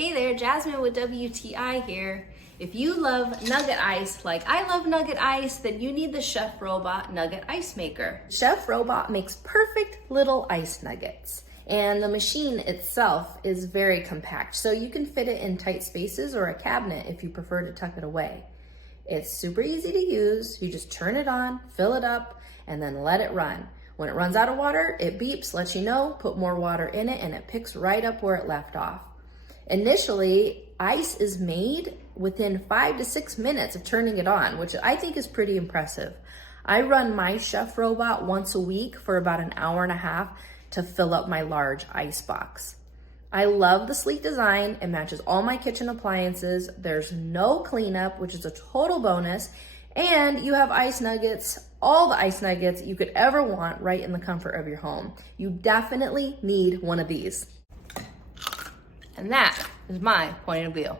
Hey there, Jasmine with WTI here. If you love nugget ice like I love nugget ice, then you need the ChefRobot Nugget Ice Maker. ChefRobot makes perfect little ice nuggets, and the machine itself is very compact, so you can fit it in tight spaces or a cabinet if you prefer to tuck it away. It's super easy to use. You just turn it on, fill it up, and then let it run. When it runs out of water, it beeps, lets you know, put more water in it, and it picks right up where it left off. Initially, ice is made within 5 to 6 minutes of turning it on, which I think is pretty impressive. I run my ChefRobot once a week for about an hour and a half to fill up my large ice box. I love the sleek design. It matches all my kitchen appliances. There's no cleanup, which is a total bonus. And you have ice nuggets, all the ice nuggets you could ever want right in the comfort of your home. You definitely need one of these. And that is my point of view.